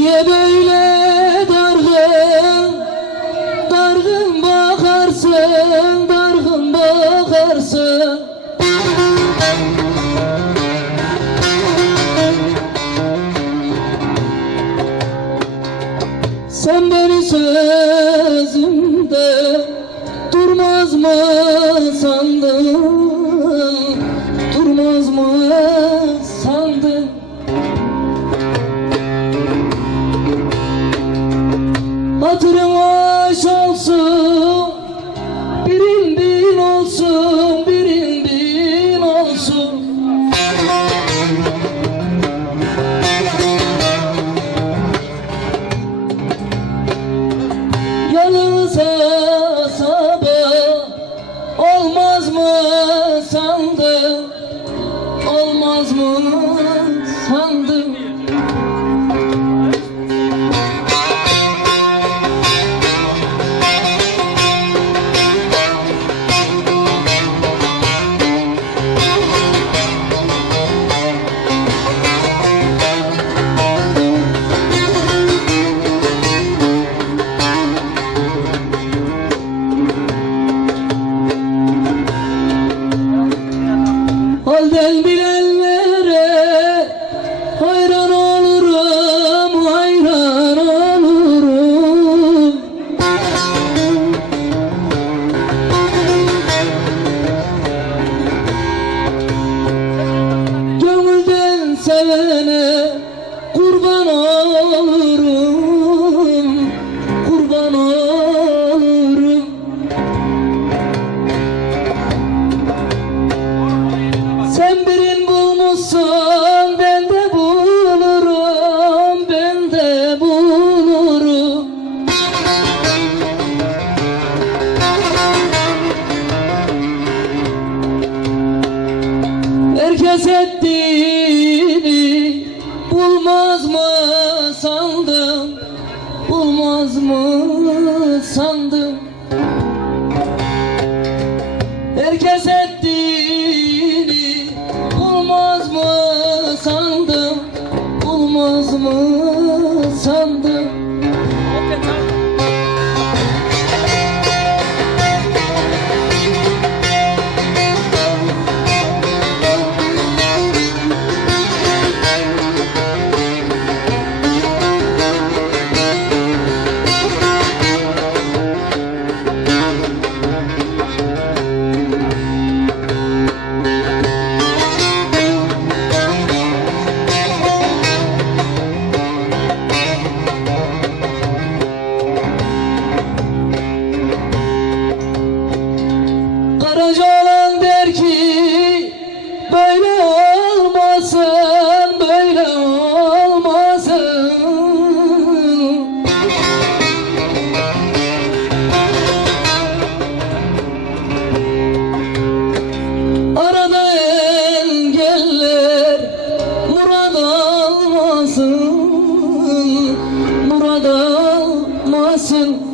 Niye böyle dargın, dargın bakarsın, dargın bakarsın Sen beni sözümde durmaz mısın? Hatırım aş olsun Birin bin olsun Birin bin olsun. Yanılsa sabah Olmaz mı sandın? Olmaz mı sandın del presente. Karaca olan der ki Böyle olmasın Böyle olmasın. Arada engeller Murad almasın Murad almasın